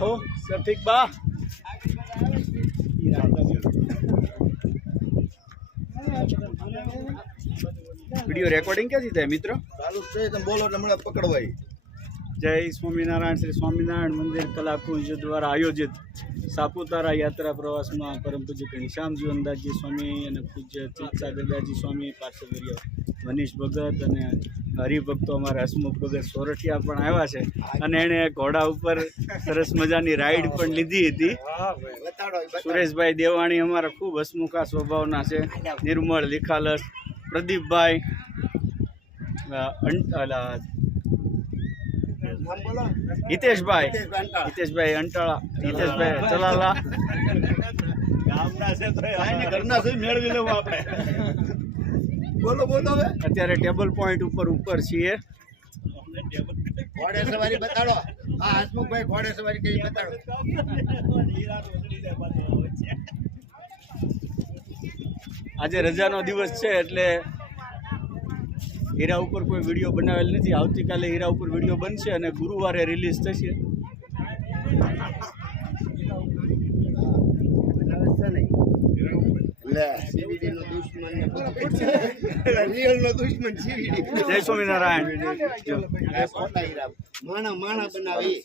हो सब ठीक बा वीडियो रेकॉर्डिंग क्या थी मित्रों चालू છે તમે બોલો એટલે મને પકડવાય जय स्वामीनारायण श्री स्वामीनारायण मंदिर कलाकुंज द्वारा आयोजित सापुतारा यात्रा प्रवास में परम पूज्य घनश्यामजी वंदाजी स्वामी और पूज्य तीर्थसागरदाजी स्वामी पार्श्ववर्य मनीष भगत और हरिभक्तो अमरा हसमुख भगत सोरठिया पण आव्या छे अने एणे घोड़ा उपर सरस मजानी राइड पण लीधी हती। सुरेश भाई देवाणी अमरा खूब हसमुखा स्वभावना छे। निर्मल लिखालस प्रदीप भाई हितेश भाई अंटाळा हितेश भाई चलाला બોલો બોલો હવે અત્યારે ટેબલ પોઈન્ટ ઉપર છીએ। ઘોડે સવારી બતાડો આ હસમુખભાઈ ઘોડે સવારી કઈ બતાડો। આજે રજાનો દિવસ છે એટલે હીરા ઉપર કોઈ વિડીયો બનાવેલ નથી। આવતીકાલે હીરા ઉપર વિડીયો બનશે અને ગુરુવારે રિલીઝ થશે। જય સ્વામિનારાયણ। માણા બનાવી